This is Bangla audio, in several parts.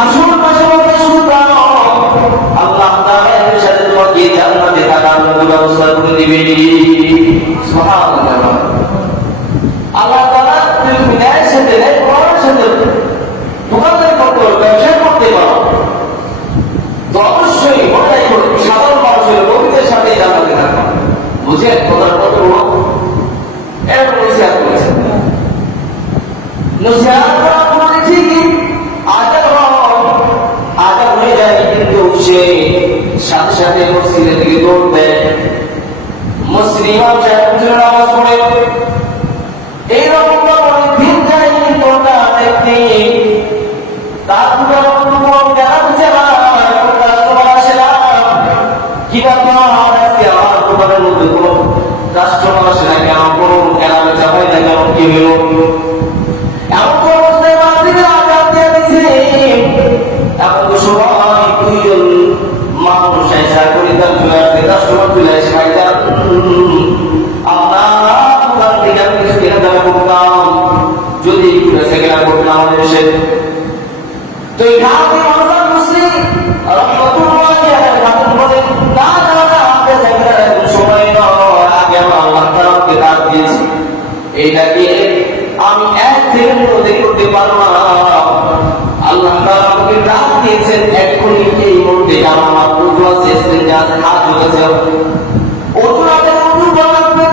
হাসুর পাশে মধ্যে সুতরাং আল্লাহ তাআলা এদের সাথে তোমাকে জান্নাতে থাকার মতো ব্যবস্থা করে দিবে সুবহানাল্লাহ। আল্লাহ তাআলা তুমি ন্যায়ের সাথে ন্যায় করার সাথে দোকানদারি করতে ব্যবসা করতে পারো তো অবশ্যই মনে রাখো সাধারণ মানুষের গরিবের সাথে জানাতে থাকবা বুঝে কথার কত বড় এরকম নসিহাত করেছে নসিহাত করা মানে ঠিকই আজাদ আজাদ হয়ে যায় কিন্তু সে সাথে সাথে মসজিদের দিকে দৌড় দেয় মসজিদ ইমাম সাহেব হুজুর আগে আমি এক সেকেন্ড মধ্যে করতে পারব না আল্লাহ তাআলা আমাকে ডাক দিয়েছেন। এক্ষুনি এই মুহূর্তে আমার উজু আছে ইস্তেঞ্জা হাত উঠেছে। উজু আছে উজু বানাবেন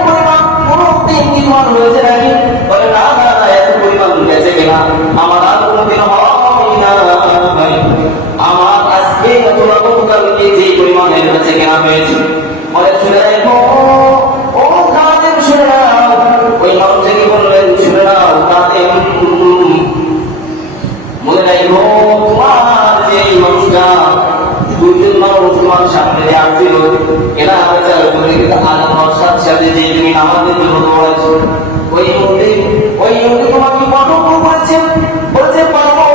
কি তোমার হয়েছে নাকি? বলে, না না এত পরিমাণ গেছে কিনা? আমার আর কোনোদিন হয় না আমার আজকে অথবা গতকালকে যে পরিমাণ হয়েছে কেনা হয়েছে? বলে, শুনে রাখো ও কাদের শুনে নাও মনে মানুষ তোমার তুমি আমাদের জন্য দৌড়াচ্ছ ওই মুহূর্তে ওই মুহূর্তে তোমাকে কটক করেছে বলছে পাবো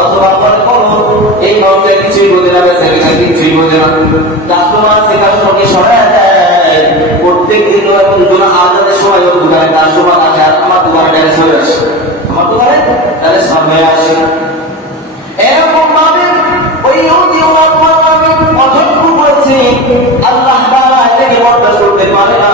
অথবা পরে করো এই মুহূর্তে কিছুই বোঝে না বেঁচে গেছে কিছুই বোঝে না। কাস্টমার সে কাস্টমারকে সরায় দেয় প্রত্যেক দিন দুটো আলাদা সময় ওর দোকানে কাস্টমার আসে আর আমার দোকানে ড্যান্স হয়ে আসে। আমার দোকানে ড্যান্স হয়ে আসে। এরকম ভাবে ওই ইহুদি ওমর অধ্যক্ষ করেছে পারে না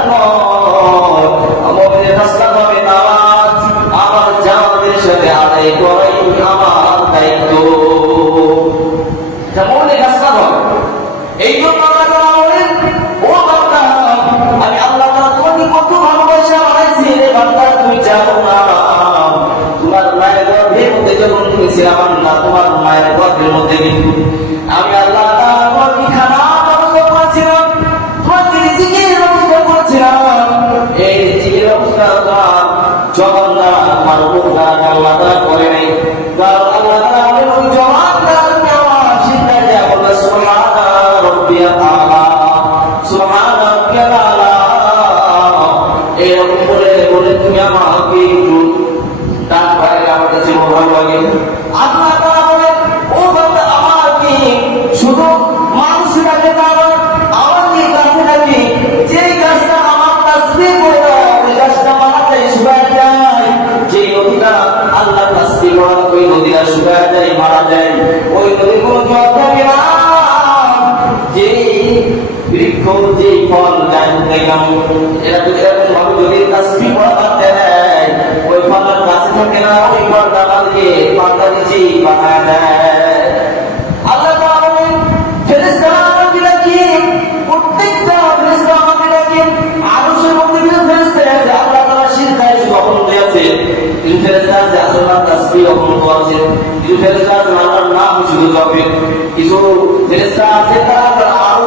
সাথে আদায় করাই আমার দায়িত্ব আমি আল্লাহ তোমাকে কত ভালোবাসা বানাইছি তুমি জানো না। তোমার মায়ের গর্ভের মধ্যে যখন তুমি ছিলাম, না, তোমার মায়ের গর্ভের মধ্যে কিন্তু। আমি বলে বলে বৃক্ষ যে ফল গাছ দেখলাম এরা যদি এরকম ভাবে যদি তাসবিহ করা করতে দেয় ওই ফলের গাছে থাকে না, ওই ফলটা আমাদেরকে পাতা নিচেই বানায় দেয়। আল্লাহ আমাকে ডাকি প্রত্যেকটা ফেরেশতা আমাকে ডাকি মধ্যে কিছু ফেরেশতা আছে। আল্লাহ তাআলা সিজদায় যখন আছে কিছু ফেরেশতা আছে আল্লাহ তাসবিহ যখন করছে। কিছু ফেরেশতা আছে, আল্লাহর নাম শুধু জপে কিছু ফেরেশতা আছে তারা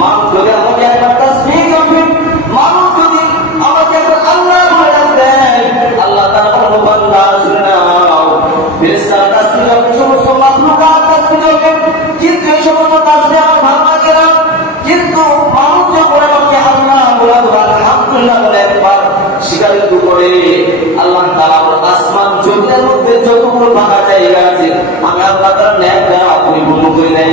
মানুষ যদি আমাকে একবার বলব বান্দা কিন্তু ভালো মানুষ আল্লাহ বলে জমিনের মধ্যে যতগুলো ফাঁকা জায়গা আছে, আমি আল্লাহ তাআলা ন্যায় দ্বারা পরিপূর্ণ করে দেয়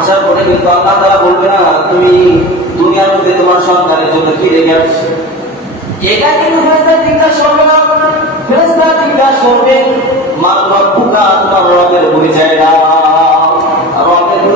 আসার পরে কিন্তু আল্লাহ তাআলা বলবে না, তুমি দুনিয়ার মধ্যে তোমার সন্তানের জন্য কি রেখে আসছো? এটা কিন্তু ফেরেশতা জিজ্ঞাসা করবে না। বুকা তোমার রবের পরিচয় দাও।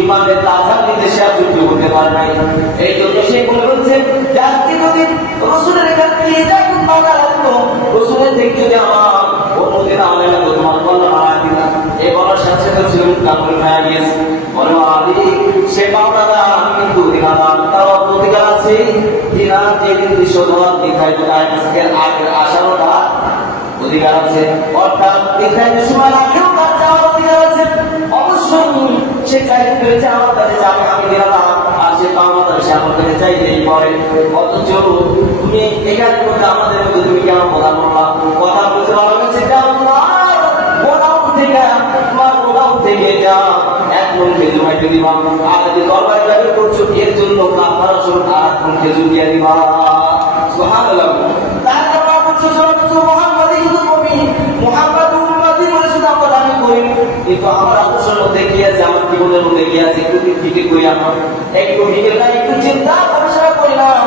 ইমানের তাজা নিতে সে যুদ্ধ পারে নাই। এই জন্য সে বলে বলছে আজকে যদি রসুলের কাছ থেকে খুব ভালো লাগতো। রসুলের থেকে যদি আমার অনুমতি না হলে লাগতো তোমার কল্যাণ মারা দিলাম। এই বলার সাথে সাথে ছিল কাপড় খায়া গিয়েছে। বলে আলী সে পাওনাদা আমি কিন্তু দিনাদার তার অধিকার আছে। দিনার যে কিন্তু শোধন নির্ধারিত টাইম আজকের আগের আসানোটা অধিকার আছে। অর্থাৎ নির্ধারিত সময় আগেও তার যাওয়ার অধিকার আছে। অবশ্যই সে চাইতে পেরেছে আমার কাছে যাবে আমি দিলাম আর সে পাওনাদার সে আমার কাছে চাইতেই পরে। অথচ তুমি এখানে মধ্যে আমাদের মধ্যে তুমি কেন কথা বললা কথা বলতে পারো সেটা গোলাম থেকে তোমার গোলাম থেকে যা এক খেজুর মাইকে দিবা। আর যদি দরবার যাবে করছ, এর জন্য কাপড় স্বরূপ আর এক খেজুর দিয়ে দিবা। সুবহানাল্লাহ। তার কথা বলছো সব মোহাম্মদ ইউসুফ নবী মোহাম্মদ করি, কিন্তু আমার মধ্যে কি আছে আমার জীবনের কি আছে একটু দিকে কই আমার একটু হিকের না একটু চিন্তা গবেষণা করলাম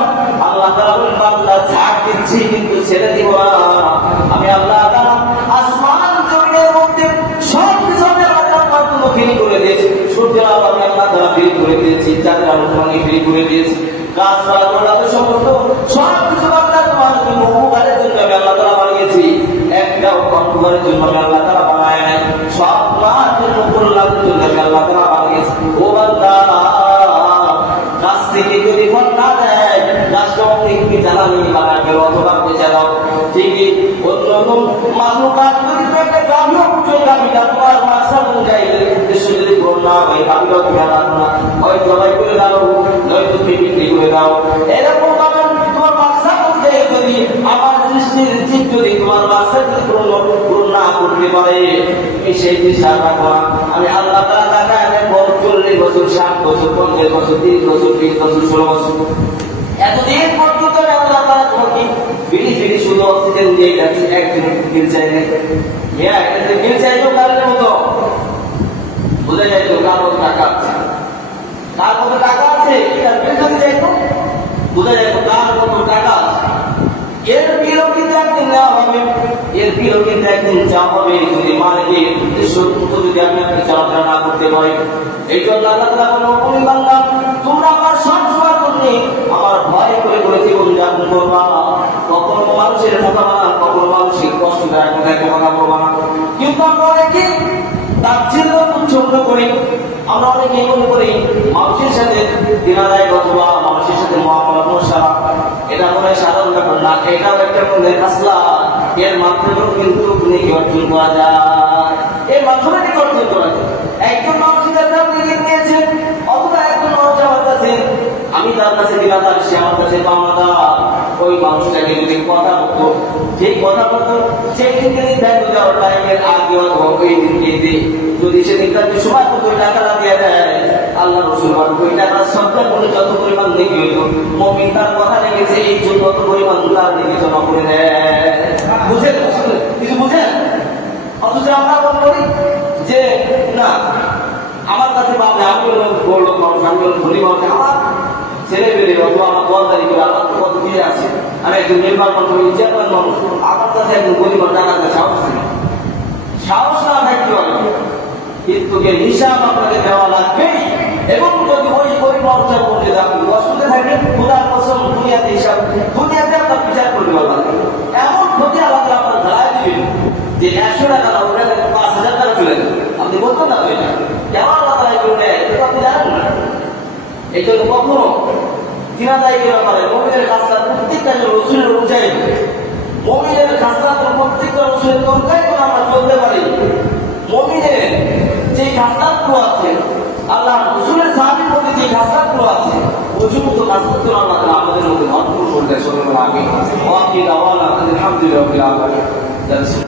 আল্লাহ তাআলা বান্দা ছাড় দিচ্ছি, কিন্তু ছেড়ে দিব আমি আল্লাহ তাআলা আসমান, জমিনের মধ্যে সব কিছু আমি আল্লাহ ফ্রি করে দিয়েছি। সূর্যের আলো আমি আল্লাহ তাআলা ফ্রি করে দিয়েছি, চাঁদের আলো আমি ফ্রি করে দিয়েছি। গাছপালা গোড়াতে সমস্ত সব কিছু বান্দা তোমার জন্য উপকারের জন্য আমি আল্লাহ তাআলা বানিয়েছি। একটাও কম জন্য আমি আল্লাহ তাআলা করলাম যদি তোমার না হয় গাভীটা আমার সৃষ্টির জীব যদি তোমার মাকসাদ পূর্ণ না করতে পারে সেই রাখো আমি আল্লাহ বড় চল্লিশ বছর বছর, পঞ্চাশ বছর বছর বছর, ষোলো বছর। মতো। বোঝা যায় তো কার টাকা টাকা আছে এটা বিল যদি যাইতো বোঝা যায় তো কার মতো টাকা আছে এর বিলও কিন্তু একদিন নেওয়া হবে এর বিলও কিন্তু একদিন যা হবে, যদি উদ্দেশ্য যদি আপনি আপনি চলাফেরা না করতে পারেন, এই জন্য আল্লাহ ওই বান্দা, তোমরা আমার সব সময় জন্য আমার ভয় করে করে জীবন যাপন করবা কখনো মানুষের মোকাবেলা কখনো মানুষের কষ্ট দেয় কথা বলবা না। কিন্তু আমরা অনেকে চিহ্ন উচ্ছন্ন করি, আমরা অনেকে মনে করি মানুষের সাথে দিনাদায় অথবা মানুষের সাথে মহামলা মশালা এটা মনে হয় সাধারণ ব্যাপার না, এটাও একটা মনে আসলা এর মাধ্যমেও কিন্তু নেকি অর্জন করা যায়। এর মাধ্যমে নেকি অর্জন করা যায় একজন মানুষের কাছে আপনি নিয়েছেন, অথবা একজন মানুষ আমার কাছে, আমি তার কাছে দিনাদার সে আমার কাছে ওই মানুষটাকে যদি কথা বলতো কথা বলতো, সেই দিনকে নির্ধারিত দেওয়ার টাইমের আগে ওই দিনকে দিই যদি সে সময় মতো টাকাটা দিয়ে দেয়, আল্লাহ রসুল ওই টাকা সবটা করে যত পরিমাণ দেখি হইতো, মমিন তার কথা লেগেছে এই জন্য তত পরিমাণ দিকে জমা করে দেয় বুঝেন কিছু বুঝেন অথচ আমরা মনে করি যে না আমার কাছে পাবে আমি হলাম বড় আমি হলাম ধনী মানুষ আমার ছেলে পেলে অথবা আমার দলদারি করে আমার তো কত দিয়ে আছে আমি একজন নির্মাণ মানুষ একজন মানুষের দুনিয়াতে হিসাব, দুনিয়াতে আপনার বিচার করতে পারবেন এমন ক্ষতি আলাদা আপনার ধরায় দিবেন যে একশো টাকা না ওটা পাঁচ হাজার টাকা চলে যাবে আপনি বলতেন না তো এটা কেমন আল্লাহ তালা এগুলো নেয় এটা তো আপনি জানেন না এই জন্য কখনো দিনাদায়ী ব্যাপারে মমিনের কাজটা প্রত্যেকটা রসুলের অনুযায়ী মমিনের কাজটা প্রত্যেকটা রসুলের করে আমরা চলতে পারি। মমিনের যে কাজটাগুলো আছে আল্লাহ রসুলের সাহাবির মধ্যে যে কাজটাগুলো আছে করে দেয় সবাই আগে ওয়াকিল আওয়াল আলহামদুলিল্লাহ